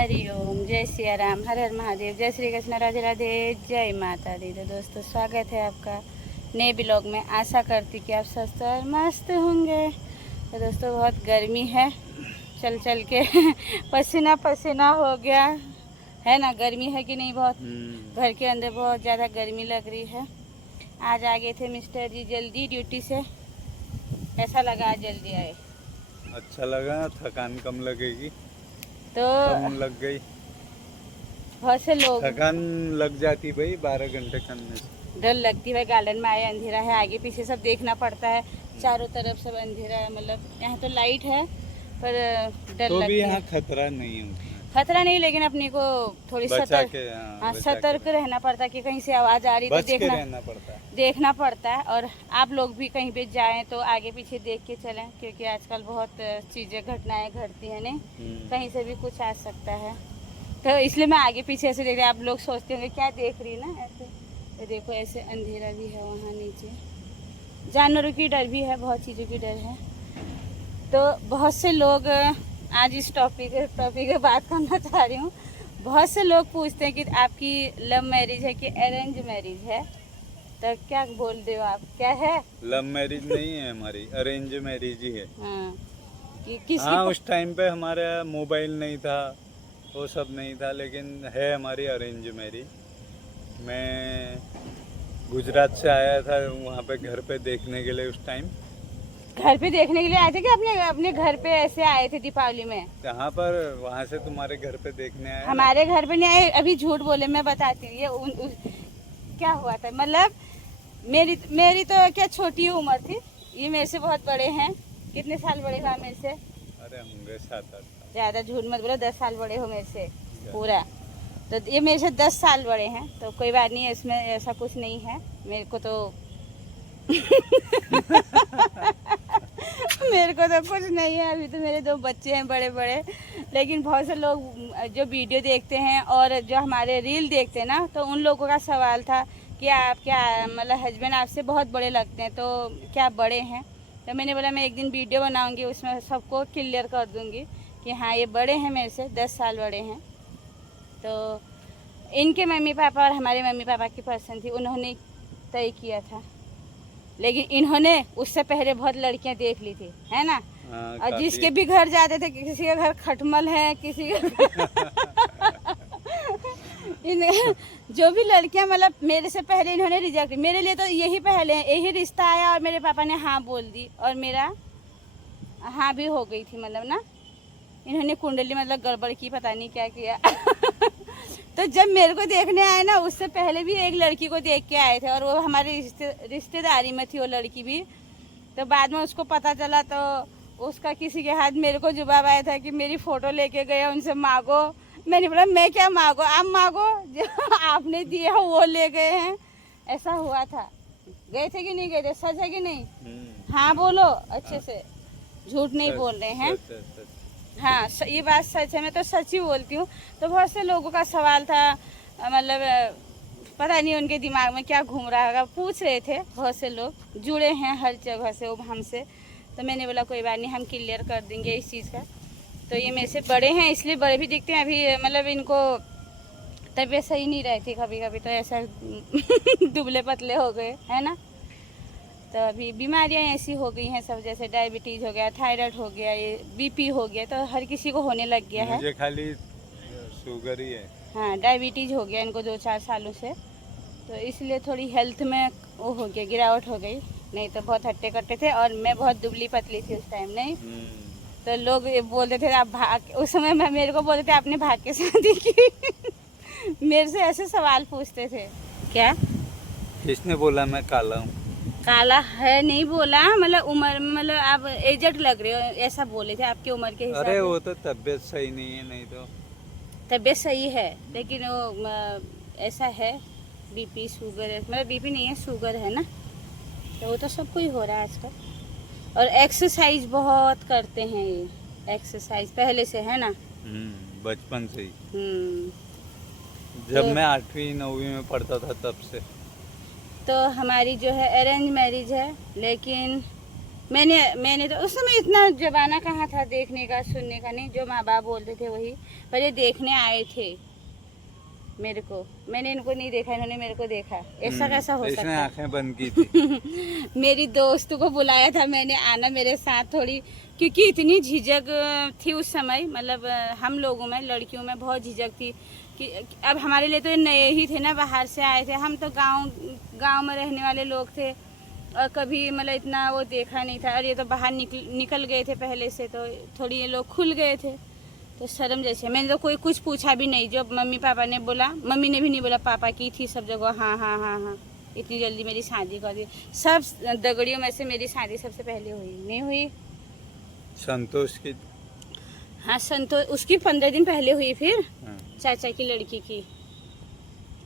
हरिओम, जय सिया राम, हर हर महादेव, जय श्री कृष्ण, राधे राधे, जय माता दी। तो दोस्तों स्वागत है आपका नए ब्लॉग में। आशा करती कि आप स्वस्थ और मस्त होंगे। तो दोस्तों बहुत गर्मी है, चल चल के पसीना पसीना हो गया है ना। गर्मी है कि नहीं? बहुत घर के अंदर बहुत ज़्यादा गर्मी लग रही है। आज आ गए थे मिस्टर जी जल्दी ड्यूटी से। ऐसा लगा आज जल्दी आए। अच्छा लगा, थकान कम लगेगी तो कम लग गई। बहुत से लोग थकान लग जाती भाई 12 घंटे करने से। डर लगती है। गार्डन में आए, अंधेरा है, आगे पीछे सब देखना पड़ता है, चारों तरफ सब अंधेरा है। मतलब यहाँ तो लाइट है पर डर तो भी लगती यहाँ है। खतरा नहीं है उतना। खतरा नहीं, लेकिन अपने को थोड़ी बचा के सतर्क रहना पड़ता है कि कहीं से आवाज आ रही तो बच के देखना रहना पड़ता है। देखना पड़ता है। और आप लोग भी कहीं पे जाएं तो आगे पीछे देख के चलें, क्योंकि आजकल बहुत चीजें घटनाएं घटती हैं नहीं, कहीं से भी कुछ आ सकता है। तो इसलिए मैं आगे पीछे से देख रही। आप लोग सोचते होंगे क्या देख रही ना ऐसे। तो देखो ऐसे अंधेरा भी है, वहाँ नीचे जानवरों की डर भी है, बहुत चीज़ों की डर है। तो बहुत से लोग आज इस टॉपिक पे बात करना चाह रही हूँ। बहुत से लोग पूछते हैं कि आपकी लव मैरिज है कि अरेंज मैरिज है। तो क्या बोल दे हो आप, क्या है? लव मैरिज नहीं है हमारी, अरेंज मैरिज ही है। हाँ, किसकी हाँ, उस टाइम पे हमारे मोबाइल नहीं था, वो सब नहीं था, लेकिन है हमारी अरेंज मैरिज। मैं गुजरात से आया था वहाँ पे घर पे देखने के लिए उस टाइम। घर पे देखने के लिए आए थे कि अपने अपने घर पे ऐसे आए थे दीपावली में? यहाँ पर वहाँ से तुम्हारे घर पे देखने आया। हमारे घर पे नहीं आए, अभी झूठ बोले। मैं बताती हूँ ये क्या हुआ था। मतलब मेरी तो क्या छोटी उम्र थी, ये मेरे से बहुत बड़े हैं। कितने साल बड़े हो मेरे से? अरे होंगे 7-8 साल। ज़्यादा झूठ मत बोलो, 10 साल बड़े हो मेरे से पूरा। तो ये मेरे से 10 साल बड़े हैं, तो कोई बात नहीं है, इसमें ऐसा कुछ नहीं है। मेरे को तो मेरे को तो कुछ नहीं है, अभी तो मेरे 2 बच्चे हैं बड़े बड़े। लेकिन बहुत से लोग जो वीडियो देखते हैं और जो हमारे रील देखते हैं ना, तो उन लोगों का सवाल था कि आप क्या, मतलब हस्बैंड आपसे बहुत बड़े लगते हैं, तो क्या बड़े हैं? तो मैंने बोला मैं एक दिन वीडियो बनाऊंगी, उसमें सबको क्लियर कर दूंगी कि हाँ ये बड़े हैं, मेरे से 10 साल बड़े हैं। तो इनके मम्मी पापा और हमारे मम्मी पापा की पसंद थी, उन्होंने तय किया था। लेकिन इन्होंने उससे पहले बहुत लड़कियां देख ली थी, है ना। और जिसके भी घर जाते थे, किसी का घर खटमल है, किसी का इन जो भी लड़कियां, मतलब मेरे से पहले इन्होंने रिजेक्ट। मेरे लिए तो यही पहले, यही रिश्ता आया और मेरे पापा ने हाँ बोल दी और मेरा हाँ भी हो गई थी। मतलब ना इन्होंने कुंडली मतलब गड़बड़ की, पता नहीं क्या किया। तो जब मेरे को देखने आए ना, उससे पहले भी एक लड़की को देख के आए थे, और वो हमारी रिश्तेदारी में थी वो लड़की भी। तो बाद में उसको पता चला, तो उसका किसी के हाथ मेरे को जवाब आया था कि मेरी फ़ोटो लेके गए, उनसे मांगो। मैंने बोला मैं क्या मांगो, आप मांगो, जो आपने दिया वो ले गए हैं। ऐसा हुआ था। गए थे कि नहीं गए थे? सच है कि नहीं? हाँ बोलो अच्छे से, झूठ नहीं बोल रहे हैं। हाँ ये बात सच है, मैं तो सच ही बोलती हूँ। तो बहुत से लोगों का सवाल था, मतलब पता नहीं उनके दिमाग में क्या घूम रहा होगा, पूछ रहे थे। बहुत से लोग जुड़े हैं हर जगह से वो हमसे। तो मैंने बोला कोई बात नहीं, हम क्लियर कर देंगे इस चीज़ का। तो ये मेरे से बड़े हैं, इसलिए बड़े भी दिखते हैं। अभी मतलब इनको तबीयत सही नहीं रहती, कभी कभी तो ऐसा दुबले पतले हो गए, है ना। तो अभी बीमारियां ऐसी हो गई हैं सब, जैसे डायबिटीज़ हो गया, थायराइड हो गया, ये बीपी हो गया, तो हर किसी को होने लग गया है। मुझे खाली शुगर ही है। हाँ डायबिटीज़ हो गया इनको 2-4 सालों से। तो इसलिए थोड़ी हेल्थ में वो हो गया, गिरावट हो गई। नहीं तो बहुत हट्टे कट्टे थे, और मैं बहुत दुबली पतली थी उस टाइम। नहीं तो लोग ये बोलते थे आप भाग, उस समय मैं मेरे को बोलते थे आपने भाग के शादी की। मेरे से ऐसे सवाल पूछते थे। क्या किसने बोला मैं काला हूँ? काला है नहीं बोला, मतलब उम्र, मतलब आप एजेड लग रहे हो, ऐसा बोले थे आपकी उम्र के हिसाब से। अरे वो तो तबीयत सही नहीं है, नहीं तो तबीयत सही है, लेकिन वो ऐसा है बीपी शुगर, मतलब बीपी नहीं है शुगर है ना। तो वो तो सबको ही हो रहा है आजकल। और एक्सरसाइज बहुत करते हैं ये, एक्सरसाइज पहले से, है ना। बचपन से ही। तो जब मैं 8वीं 9वीं में पढ़ता था तब से। तो हमारी जो है अरेंज मैरिज है, लेकिन मैंने तो उस समय इतना जमाना कहाँ था देखने का सुनने का, नहीं जो माँ बाप बोलते थे वही, पर ये देखने आए थे मेरे को, मैंने इनको नहीं देखा, इन्होंने मेरे को देखा। ऐसा कैसा हो इसने सकता है? आंखें बंद की थी। मेरी दोस्त को बुलाया था मैंने, आना मेरे साथ थोड़ी, क्योंकि इतनी झिझक थी उस समय, मतलब हम लोगों में, लड़कियों में बहुत झिझक थी कि अब हमारे लिए तो ये नए ही थे ना, बाहर से आए थे, हम तो गांव में रहने वाले लोग थे और कभी मतलब इतना वो देखा नहीं था, और ये तो बाहर निकल गए थे पहले से, तो थोड़ी ये लोग खुल गए थे, तो शर्म जैसे। मैंने तो कोई कुछ पूछा भी नहीं, जो मम्मी पापा ने बोला, मम्मी ने भी नहीं बोला, पापा की थी सब जगह हाँ हाँ हाँ हाँ, इतनी जल्दी मेरी शादी कर दी। सब दगड़ियों में से मेरी शादी सबसे पहले हुई, नहीं हुई संतोष की। हाँ संतोष, उसकी 15 दिन पहले हुई, फिर हाँ। चाचा की लड़की की,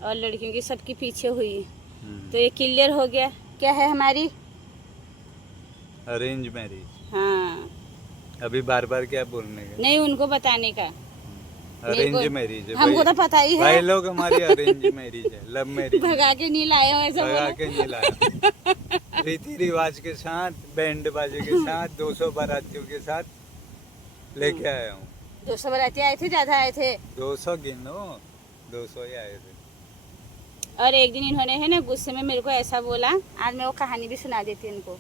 और लड़कियों की सबकी पीछे हुई। हम्म। तो ये क्लियर हो गया क्या है हमारी अरेंज मैरिज। हाँ, अभी बार बार क्या बोलने का? नहीं उनको बताने का, अरेंज को- मैरिज है हमको भाई। तो पता ही भाई है। लोग हमारी अरेंज मैरिज है, लव मैरिज। भगा के नहीं लाए हो ऐसा भगा बोला। के नहीं लाया। रीति रिवाज के साथ, बैंड बाजे के साथ, 200 बारातियों के साथ लेके आया हूँ। 200 बाराती आए थे, ज्यादा आए थे। 200 गिनो, 200 ही आए थे। और एक दिन इन्होंने है ना गुस्से में मेरे को ऐसा बोला, आज मैं वो कहानी भी सुना देती हूँ इनको।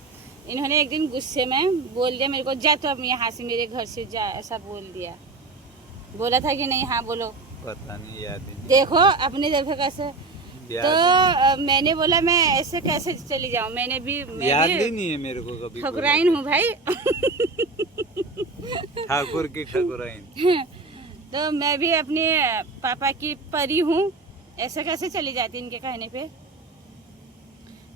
इन्होंने एक दिन गुस्से में बोल दिया मेरे को, जा तो अब यहाँ से मेरे घर से जा, ऐसा बोल दिया। बोला था कि नहीं? हाँ बोलो। पता नहीं, याद ही नहीं। देखो अपने देखो कैसे। याद तो मैंने बोला मैं ऐसे कैसे चली जाऊँ, मैं याद भी ही नहीं है मेरे को कभी। ठकुराइन हूँ भाई। ठाकुर की ठकुराइन। तो मैं भी अपने पापा की परी हूँ, ऐसे कैसे चली जाती इनके कहने पे।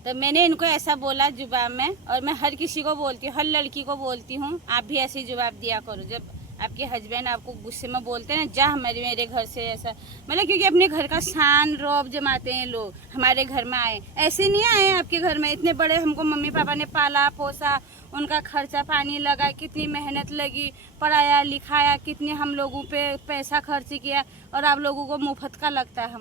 तो मैंने इनको ऐसा बोला जुबान में, और मैं हर किसी को बोलती हूँ, हर लड़की को बोलती हूँ, आप भी ऐसे ही जवाब दिया करो जब आपके हस्बैंड आपको गुस्से में बोलते हैं ना, जा मेरे घर से, ऐसा मतलब, क्योंकि अपने घर का शान रौब जमाते हैं लोग। हमारे घर में आए, ऐसे नहीं आए आपके घर में, इतने बड़े हमको मम्मी पापा ने पाला पोसा, उनका खर्चा पानी लगा, कितनी मेहनत लगी, पढ़ाया लिखाया, कितने हम लोगों पे पैसा खर्च किया, और आप लोगों को मुफ्त का लगता है,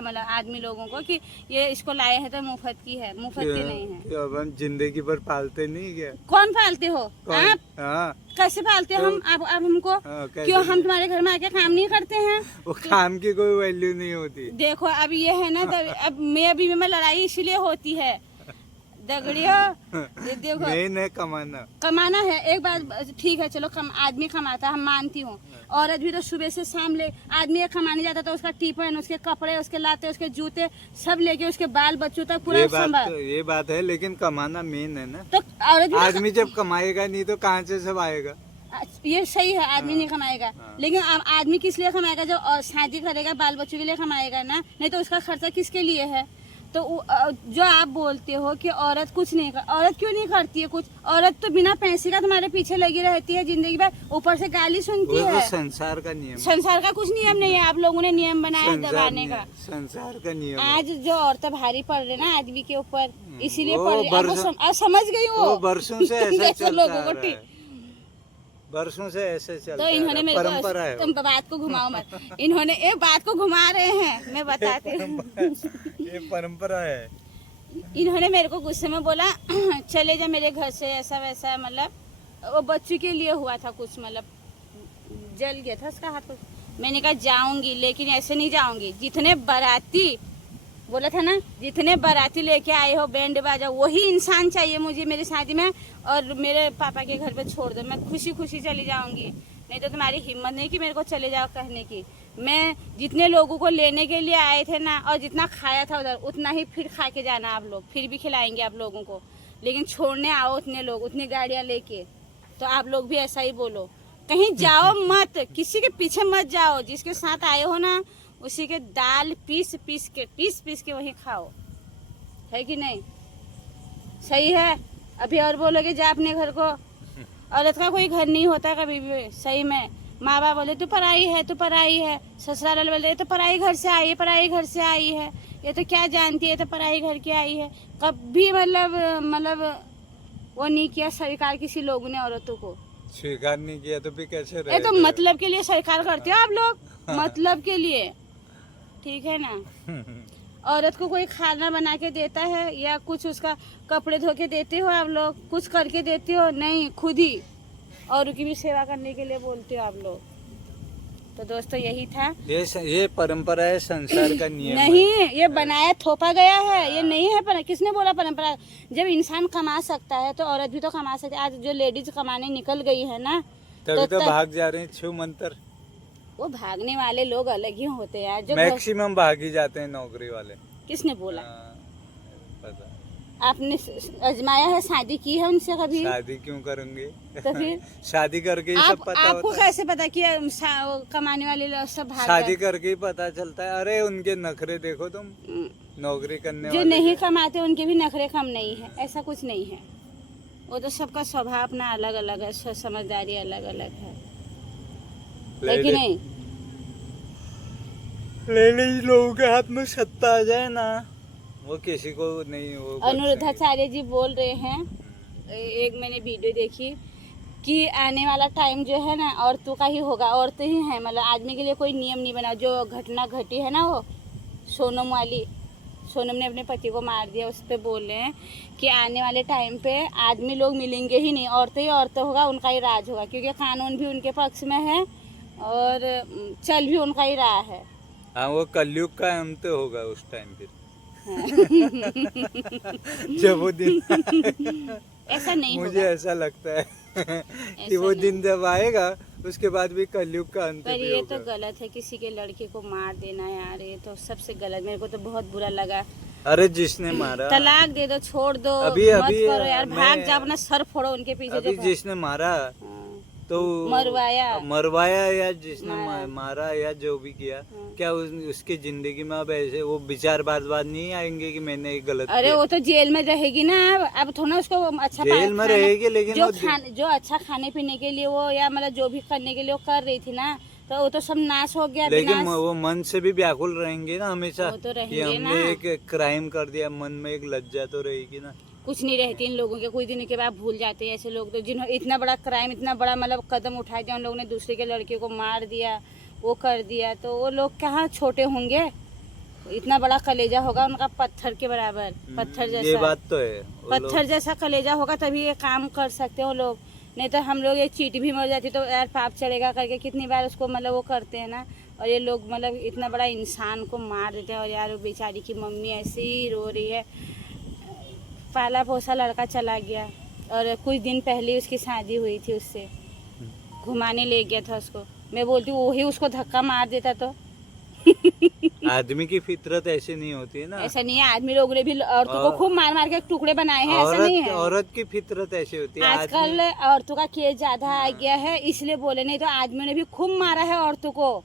मतलब आदमी लोगों को कि ये इसको लाए हैं तो मुफ्त की है, मुफ्त की नहीं है। क्या अब हम जिंदगी भर पालते नहीं क्या? कौन पालते हो आप? हाँ। कैसे पालते हो तो- हम आप हमको? हाँ, कैसे? क्यों हम तुम्हारे घर में आके काम नहीं करते हैं? वो काम की कोई वैल्यू नहीं होती। देखो अब ये है ना, तब अब मैं लड़ाई इसीलिए होती है दगड़ियों। ये देखो मेन है कमाना। कमाना है, एक बात ठीक है, चलो आदमी कमाता है, हम मानती हूँ। औरत भी तो सुबह से शाम ले, आदमी एक कमाने जाता तो उसका टिफिन, उसके कपड़े, उसके लाते, उसके जूते सब लेके, उसके बाल बच्चों तक पूरा संभाल। ये बात है, लेकिन कमाना मेन है ना। तो औरत भी आदमी जब कमाएगा नहीं तो कहाँ से सब आएगा? ये सही है, आदमी नहीं कमाएगा, हाँ। लेकिन आदमी किस लिए कमाएगा? जो शादी करेगा बाल बच्चों के लिए कमाएगा ना, नहीं तो उसका खर्चा किसके लिए है? तो जो आप बोलते हो कि औरत कुछ नहीं कर, औरत क्यों नहीं करती है कुछ? औरत तो बिना पैसे का तुम्हारे पीछे लगी रहती है जिंदगी भर, ऊपर से गाली सुनती वो है। संसार का नियम। संसार का कुछ नियम नहीं है, आप लोगों ने नियम बनाया है दबाने का। संसार का नियम है। आज जो औरतें भारी पड़ रही ना आदमी के ऊपर, इसीलिए वो पड़ रही। अब समझ गई वो बरसों से ऐसा जैसे चलता लोगों आ को रहा ठीक। है। बरसों से ऐसे चलता तो इन्होंने मेरे परंपरा है को, तुम बात को घुमाओ मत, इन्होंने एक बात को घुमा रहे हैं, मैं बताती हूँ। ये परंपरा है। इन्होंने मेरे को गुस्से में बोला चले जा मेरे घर से, ऐसा वैसा, मतलब वो बच्ची के लिए हुआ था कुछ, मतलब जल गया था उसका हाथ। मैंने कहा जाऊंगी, लेकिन ऐसे नहीं जाऊंगी। जितने बाराती, बोला था ना, जितने बाराती लेके आए हो बैंड बाजा, वही इंसान चाहिए मुझे मेरी शादी में, और मेरे पापा के घर पे छोड़ दो, मैं खुशी खुशी चली जाऊंगी। नहीं तो तुम्हारी हिम्मत नहीं कि मेरे को चले जाओ कहने की। मैं जितने लोगों को लेने के लिए आए थे ना, और जितना खाया था उधर, उतना ही फिर खा के जाना आप लोग, फिर भी खिलाएंगे आप लोगों को। लेकिन छोड़ने आओ उतने लोग, उतनी गाड़ियां लेके, तो आप लोग भी ऐसा ही बोलो। कहीं जाओ मत, किसी के पीछे मत जाओ, जिसके साथ आए हो ना उसी के दाल पीस पीस के वही खाओ, है कि नहीं? सही है। अभी और बोलोगे जा अपने घर को। औरत का कोई घर नहीं होता कभी भी, सही में। माँ बाप बोले तू पराई है, तू पराई है, ससुराल बोले तो पराई घर से आई है, पराई घर से आई है, ये तो क्या जानती है, तो पराई घर की आई है। कभी मतलब वो नहीं किया स्वीकार किसी लोगों ने औरतों को। स्वीकार नहीं किया तो भी कैसे रहे? ये तो मतलब के लिए स्वीकार करते हो आप लोग, मतलब के लिए, ठीक है ना? औरत को कोई खाना बना के देता है या कुछ उसका कपड़े धो के देते हो आप लोग, कुछ करके देते हो? नहीं, खुद ही औरों की भी सेवा करने के लिए बोलते हो आप लोग। तो दोस्तों यही था। ये परंपरा है, संसार का नियम नहीं, है। ये बनाया थोपा गया है, ये नहीं है किसने बोला परंपरा? जब इंसान कमा सकता है तो औरत भी तो कमा सकती है। आज जो लेडीज कमाने निकल गई है ना, तभी तो भाग जा रहे हैं छू मंतर। वो भागने वाले लोग अलग ही होते हैं यार। जो मैक्सिमम भाग ही जाते हैं नौकरी वाले। किसने बोला? पता। आपने आजमाया है? शादी की है उनसे कभी? शादी क्यों करेंगे? तो फिर शादी करके ही सब पता आपको होता है। कैसे पता कि कमाने वाले लोग सब भाग शादी गए? करके ही पता चलता है। अरे उनके नखरे देखो तुम, नौकरी करने जो वाले नहीं कमाते उनके भी नखरे कम नहीं है, ऐसा कुछ नहीं है। वो तो सबका स्वभाव अपना अलग अलग है, समझदारी अलग अलग है कि नहीं? लेडीज लोगों के हाथ में सत्ता आ जाए ना, वो किसी को नहीं। वो अनुरुद्धाचार्य जी बोल रहे हैं, एक मैंने वीडियो देखी कि आने वाला टाइम जो है ना औरतों का ही होगा, औरतें ही हैं। मतलब आदमी के लिए कोई नियम नहीं बना। जो घटना घटी है ना, वो सोनम वाली, सोनम ने अपने पति को मार दिया, उस पर बोल रहे हैं कि आने वाले टाइम पे आदमी लोग मिलेंगे ही नहीं, औरतें ही औरतें होगा, उनका ही राज होगा। क्योंकि कानून भी उनके पक्ष में है और चल भी उनका ही रहा है। हाँ, वो कलयुग का अंत होगा उस टाइम पे। जब वो दिन ऐसा नहीं मुझे होगा। ऐसा लगता है कि वो दिन जब आएगा उसके बाद भी कलयुग का अंत पर भी ये होगा। तो गलत है, किसी के लड़के को मार देना यार, ये तो सबसे गलत। मेरे को तो बहुत बुरा लगा। अरे जिसने मारा, तलाक दे दो, छोड़ दो, अभी मत अभी करो यार, भाग मैं- जाओ, अपना सर फोड़ो उनके पीछे। अभी जो जिसने मारा हाँ, तो मरवाया या जिसने मारा या जो भी किया, क्या उसकी जिंदगी में अब ऐसे वो विचार बार नहीं आएंगे कि मैंने एक गलत अरे किया? वो तो जेल में रहेगी ना। अब थोड़ा उसको अच्छा जेल में रहेगी, लेकिन जो अच्छा खाने पीने के लिए वो या मतलब जो भी करने के लिए वो कर रही थी ना, तो वो तो सब नाश हो गया। लेकिन वो मन से भी व्याकुल रहेंगे ना हमेशा वो तो कि रहेंगे हमने ना। एक क्राइम कर दिया, मन में एक लज्जा तो रहेगी ना। कुछ नहीं रहती इन लोगों के, कुछ दिन के बाद भूल जाते हैं ऐसे लोग। तो जिन्होंने इतना बड़ा क्राइम, इतना बड़ा मतलब कदम उठा दिया, उन लोगों ने दूसरे के लड़के को मार दिया, वो कर दिया, तो वो लोग कहाँ छोटे होंगे? इतना बड़ा कलेजा होगा उनका, पत्थर के बराबर, पत्थर जैसा। ये बात तो है। पत्थर जैसा कलेजा होगा तभी ये काम कर सकते हो लोग। नहीं तो हम लोग एक चींटी भी मर जाती तो यार पाप चढ़ेगा करके कितनी बार उसको मतलब वो करते हैं ना। और ये लोग मतलब इतना बड़ा इंसान को मार देते हैं। और यार वो बेचारी की मम्मी ऐसे ही रो रही है। पाला पोसा लड़का चला गया और कुछ दिन पहले उसकी शादी हुई थी, उससे घुमाने ले गया था उसको। मैं बोलती हूँ वही उसको धक्का मार देता तो। आदमी की फितरत ऐसी नहीं होती है ना। ऐसा नहीं है, आदमी लोगों ने भी औरतों को खूब मार मार के टुकड़े बनाए हैं, ऐसा नहीं है। औरत की फितरत ऐसी होती है। आजकल औरतों का केस ज्यादा आ गया है इसलिए बोले, नहीं तो आदमियों ने भी खूब मारा है औरतों को,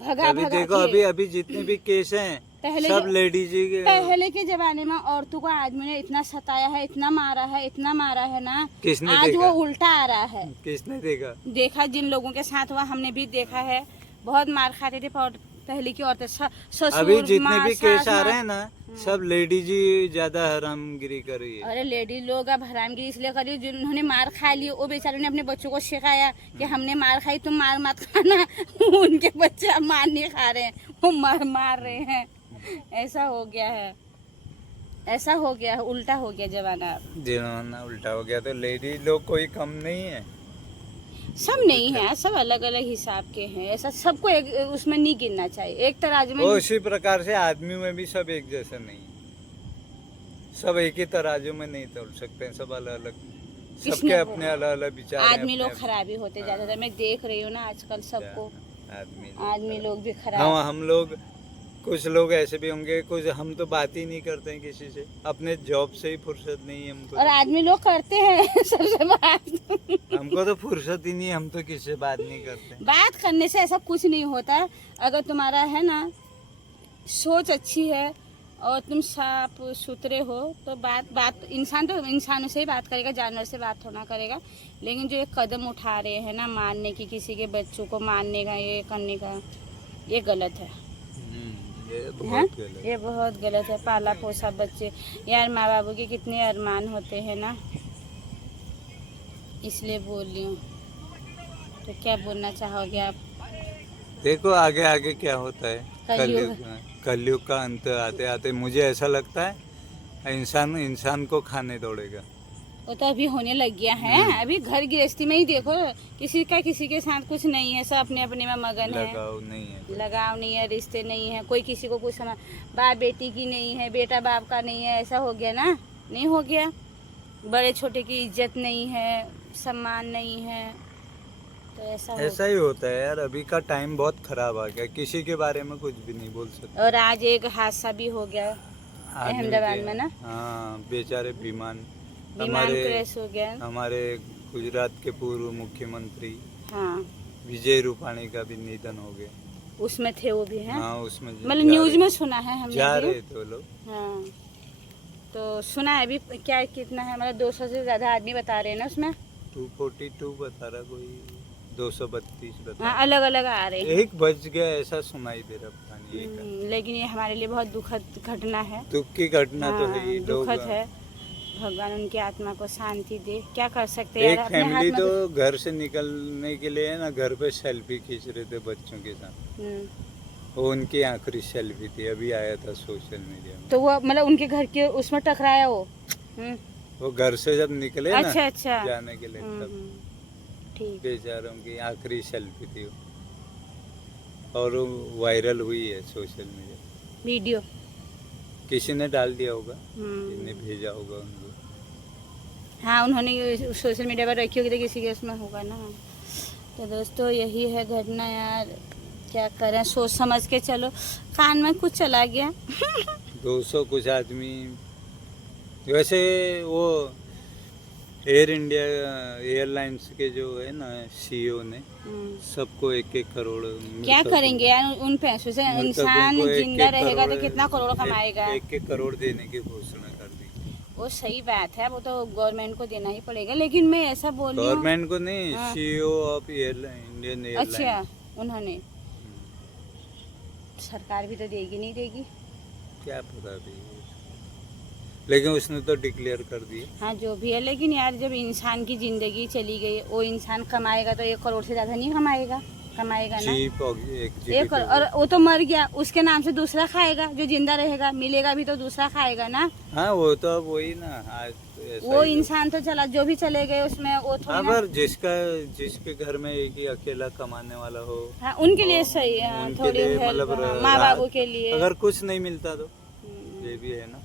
भगा अभी भगा देखो, के। अभी जितने भी केस हैं पहले सब लेडीज ही पहले के जमाने में औरतों को आदमी ने इतना सताया है, इतना मारा है, इतना मारा है ना। किसने आज देखा? वो उल्टा आ रहा है। किसने देखा जिन लोगों के साथ हुआ, हमने भी देखा है। बहुत मार खाते थे पहले की औरतें। अभी जितने भी केस आ रहे हैं ना, सब लेडीज ही ज्यादा हरामगिरी कर रही है। अरे लेडीज लोग अब हरामगिरी इसलिए करी जिन्होंने मार खा ली, वो बेचारों ने अपने बच्चों को सिखाया कि हमने मार खाई, तुम मार मत खाना। उनके बच्चे अब मार नहीं खा रहे हैं, वो मार रहे हैं। ऐसा हो गया है, ऐसा हो गया है, उल्टा हो गया जमाना। जमाना उल्टा हो गया तो लेडीज लोग कोई कम नहीं है। सब नहीं है, सब अलग अलग हिसाब के हैं। ऐसा सबको एक उसमें नहीं गिनना चाहिए, एक तराजू में। उसी प्रकार से आदमी में भी सब एक जैसा नहीं है। सब एक ही तराजू में नहीं तोल सकते हैं, सब अलग अलग, सबके अपने अलग अलग विचार हैं। आदमी लोग खराबी होते जाते थे, मैं देख रही हूँ ना आजकल सबको। आदमी लोग भी खराब। हाँ, हम लोग कुछ लोग ऐसे भी होंगे, कुछ हम तो बात ही नहीं करते हैं किसी से, अपने जॉब से ही फुर्सत नहीं है हमको। और आदमी लोग करते हैं सबसे बात। हमको तो फुर्सत ही नहीं, हम तो किसी से बात नहीं करते। बात करने से ऐसा कुछ नहीं होता। अगर तुम्हारा है ना सोच अच्छी है और तुम साफ सुथरे हो तो बात इंसान तो इंसानों से ही बात करेगा, जानवर से बात थोड़ा करेगा। लेकिन जो ये कदम उठा रहे हैं ना, मारने की, किसी के बच्चों को मारने का, ये करने का, ये गलत है। ये बहुत गलत है। पाला पोसा बच्चे, यार माँ बाबू के कितने अरमान होते हैं ना, इसलिए बोल रही हूँ। तो क्या बोलना चाहोगे आप? देखो आगे आगे क्या होता है। कलयुग का अंत आते आते मुझे ऐसा लगता है इंसान को खाने दौड़ेगा। वो तो अभी होने लग गया है। अभी घर गृहस्थी में ही देखो, किसी के साथ कुछ नहीं है, सब अपने अपने में मगन है। लगाव नहीं है, रिश्ते नहीं है, कोई किसी को कुछ समझ, बाप बेटी की नहीं है, बेटा बाप का नहीं है, ऐसा हो गया ना, नहीं हो गया। बड़े छोटे की इज्जत नहीं है, सम्मान नहीं है, तो ऐसा ही होता है यार। अभी का टाइम बहुत खराब आ गया, किसी के बारे में कुछ भी नहीं बोल सकते। और आज एक हादसा भी हो गया अहमदाबाद में ना। हाँ, बेचारे विमान क्रैश हो गया। हमारे गुजरात के पूर्व मुख्यमंत्री हाँ विजय रूपाणी का भी निधन हो गया। उसमें थे वो भी हैं। हाँ, उसमें मतलब न्यूज में सुना है हमने, जा रहे थे वो लोग। हाँ, तो सुना है अभी क्या कितना है, मतलब 200 से ज्यादा आदमी बता रहे हैं ना उसमें। 242 बता रहा, कोई 232 बता। हाँ, अलग अलग आ रहे हैं। एक बच गया ऐसा सुनाई दे रहा, पता नहीं। लेकिन ये हमारे लिए बहुत दुखद घटना है। दुख की घटना तो है ही, दुखद है। भगवान उनकी आत्मा को शांति दे। क्या कर सकते हैं एक फैमिली तो घर से निकलने के लिए ना घर पे सेल्फी खींच रहे थे बच्चों के साथ। वो उनकी आखिरी सेल्फी थी, अभी आया था सोशल मीडिया में। तो वो मतलब उनके घर के उसमें टकराया वो घर से जब निकले ना अच्छा जाने के लिए तब ठीक बेचारों की आखिरी सेल्फी थी वो। और वायरल हुई है सोशल मीडिया वीडियो, किसी ने डाल दिया होगा, इन्हें भेजा होगा उनको। हाँ, उन्होंने सोशल मीडिया पर रखी होगी तो किसी के उसमें होगा ना। तो दोस्तों यही है घटना यार, क्या करें, सोच समझ के चलो। कान में कुछ चला गया 200 कुछ आदमी। वैसे वो एयर इंडिया एयरलाइंस के जो है ना CEO ने सबको 1-1 करोड़। क्या करेंगे यार उन पैसों से? इंसान जिंदा रहेगा तो कितना करोड़ कमाएगा। 1-1 करोड़ देने की घोषणा कर दी। वो सही बात है, वो तो गवर्नमेंट को देना ही पड़ेगा, लेकिन मैं ऐसा बोल रही हूँ गवर्नमेंट को नहीं, CEO ऑफ इंडियन एयरलाइन। अच्छा, उन्होंने, सरकार भी तो देगी नहीं देगी, क्या पता भी, लेकिन उसने तो डिक्लेयर कर दिया। हाँ, जो भी है, लेकिन यार जब इंसान की जिंदगी चली गई, वो इंसान कमाएगा तो 1 करोड़ से ज्यादा नहीं कमाएगा ना। एक और वो तो मर गया, उसके नाम से दूसरा खाएगा, जो जिंदा रहेगा मिलेगा भी तो दूसरा खाएगा ना। हाँ, वो तो वही ना। आज वो इंसान तो चला, जो भी चले गए उसमें वो थोड़ा। अगर जिसके घर में एक ही अकेला कमाने वाला हो, हाँ, उनके लिए सही है, थोड़ी हेल्प, माँ बाबू के लिए। अगर कुछ नहीं मिलता तो ये भी है ना,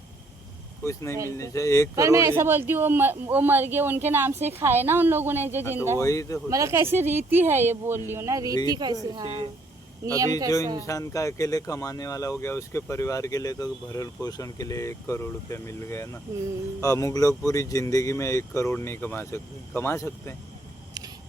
कुछ नहीं मिलने चाहिए। 1 पर मैं ऐसा बोलती हूँ, वो मर गए, उनके नाम से खाए ना उन लोगों ने जो जिंदा। मतलब कैसी रीति है ये, बोल रही हूँ ना, रीति कैसी है। अभी जो इंसान का अकेले कमाने वाला हो गया, उसके परिवार के लिए तो भरण पोषण के लिए 1 करोड़ रुपया मिल गया ना। अमुक लोग पूरी जिंदगी में 1 करोड़ नहीं कमा सकते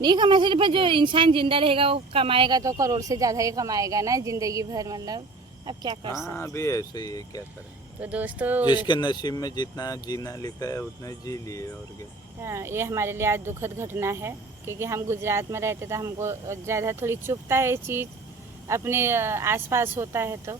नहीं कमा सकते, पर जो इंसान जिंदा रहेगा वो कमाएगा तो करोड़ से ज्यादा ही कमाएगा ना जिंदगी भर। मतलब अब क्या कर सकते। हाँ, अभी ऐसे ही है, क्या करें। तो दोस्तों, जिसके नसीब में जितना जीना लिखा है उतना जी लिए, और क्या। हाँ, ये हमारे लिए आज दुखद घटना है, क्योंकि हम गुजरात में रहते तो हमको ज़्यादा थोड़ी चुभता है ये चीज़, अपने आसपास होता है। तो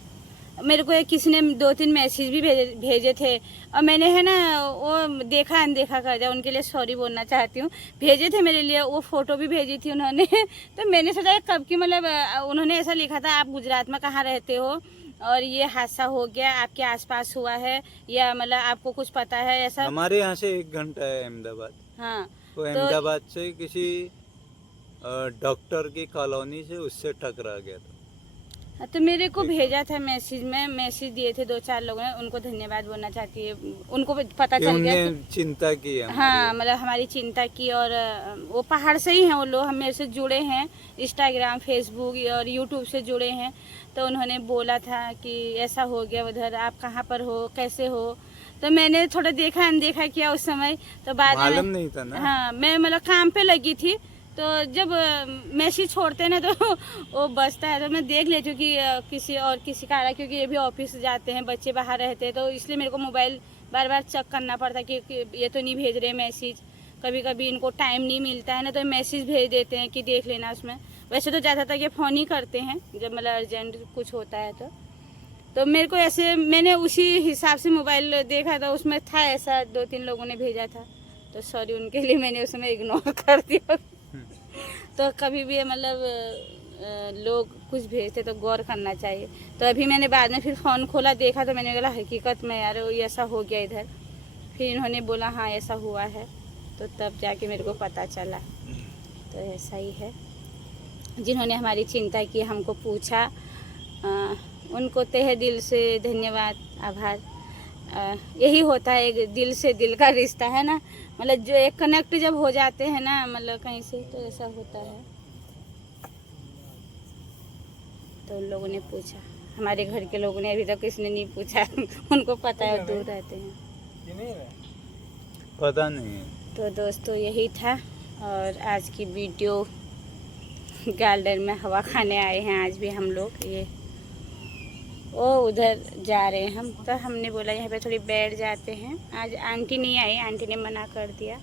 मेरे को किसी ने 2-3 मैसेज भी भेजे थे, और मैंने है ना वो देखा अनदेखा कर दिया। उनके लिए सॉरी बोलना चाहती हूँ। भेजे थे मेरे लिए, वो फ़ोटो भी भेजी थी उन्होंने तो मैंने सोचा कब की, मतलब उन्होंने ऐसा लिखा था, आप गुजरात में कहाँ रहते हो और ये हादसा हो गया, आपके आसपास हुआ है, या मतलब आपको कुछ पता है ऐसा। हमारे यहाँ से 1 घंटा है अहमदाबाद। हाँ, तो अहमदाबाद से किसी डॉक्टर की कॉलोनी से उससे टकरा गया था। तो मेरे को भेजा था मैसेज दिए थे 2-4 लोगों ने, उनको धन्यवाद बोलना चाहती है। उनको पता चल गया कि चिंता की है। हाँ, मतलब हमारी चिंता की। और वो पहाड़ से ही हैं वो लोग, हम मेरे से जुड़े हैं, इंस्टाग्राम, फेसबुक और यूट्यूब से जुड़े हैं। तो उन्होंने बोला था कि ऐसा हो गया उधर, आप कहाँ पर हो, कैसे हो। तो मैंने थोड़ा देखा अनदेखा किया उस समय। तो बाद में मालूम नहीं था ना। हाँ, मैं मतलब काम पे लगी थी, तो जब मैसेज छोड़ते हैं ना तो वो बजता है, तो मैं देख लेती हूँ कि किसी का आ रहा है, क्योंकि ये भी ऑफिस जाते हैं, बच्चे बाहर रहते हैं, तो इसलिए मेरे को मोबाइल बार बार चेक करना पड़ता कि ये तो नहीं भेज रहे मैसेज। कभी कभी इनको टाइम नहीं मिलता है ना, तो मैसेज भेज देते हैं कि देख लेना उसमें। वैसे तो ज़्यादातर ये फ़ोन ही करते हैं जब मतलब अर्जेंट कुछ होता है। तो मेरे को ऐसे, मैंने उसी हिसाब से मोबाइल देखा था, उसमें था ऐसा, 2-3 लोगों ने भेजा था। तो सॉरी उनके लिए, मैंने उसमें इग्नोर कर दिया। तो कभी भी मतलब लोग कुछ भेजते तो गौर करना चाहिए। तो अभी मैंने बाद में फिर फ़ोन खोला, देखा तो मैंने बोला हकीकत में यार ये ऐसा हो गया इधर। फिर इन्होंने बोला हाँ ऐसा हुआ है, तो तब जाके मेरे को पता चला। तो ऐसा ही है, जिन्होंने हमारी चिंता की, हमको पूछा, उनको तहे दिल से धन्यवाद, आभार। यही होता है एक दिल से दिल का रिश्ता, है ना। मतलब जो एक कनेक्ट जब हो जाते हैं ना, मतलब कहीं से, तो ऐसा होता है। तो उन लोगों ने पूछा, हमारे घर के लोगों ने, अभी तक किसी ने नहीं पूछा उनको पता है, दूर रहते हैं, पता नहीं है। तो दोस्तों यही था। और आज की वीडियो, गार्डन में हवा खाने आए हैं आज भी हम लोग। ये ओ उधर जा रहे हैं हम, तो हमने बोला यहाँ पे थोड़ी बैठ जाते हैं। आज आंटी नहीं आई, आंटी ने मना कर दिया।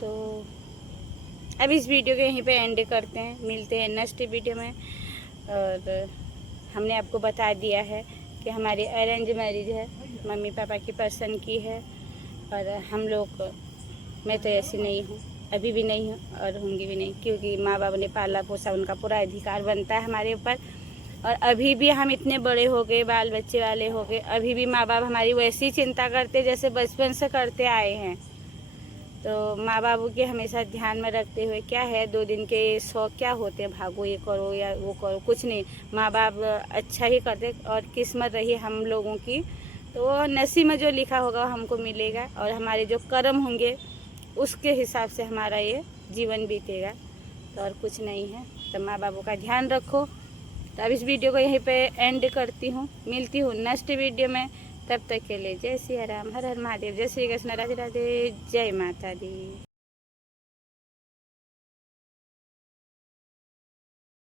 तो अब इस वीडियो को यहीं पे एंड करते हैं, मिलते हैं नेक्स्ट वीडियो में। और हमने आपको बता दिया है कि हमारी अरेंज मैरिज है, मम्मी पापा की पसंद की है। और हम लोग, मैं तो ऐसी नहीं हूँ, अभी भी नहीं हूँ और होंगी भी नहीं, क्योंकि माँ बाप ने पाला पोसा, उनका पूरा अधिकार बनता है हमारे ऊपर। और अभी भी हम इतने बड़े हो गए, बाल बच्चे वाले हो गए, अभी भी माँ बाप हमारी वैसी चिंता करते जैसे बचपन से करते आए हैं। तो माँ बाबू के हमेशा ध्यान में रखते हुए, क्या है 2 दिन के शौक क्या होते हैं, भागो ये करो या वो करो, कुछ नहीं। माँ बाप अच्छा ही करते, और किस्मत रही हम लोगों की, तो वो नसीब में जो लिखा होगा हमको मिलेगा। और हमारे जो कर्म होंगे उसके हिसाब से हमारा ये जीवन बीतेगा, तो और कुछ नहीं है। तो माँ बाबू का ध्यान रखो। तो अब इस वीडियो को यहीं पे एंड करती हूँ, मिलती हूँ नेक्स्ट वीडियो में। तब तक के लिए जय सिया राम, हर हर महादेव, जय श्री कृष्ण, राधे राधे, जय माता दी।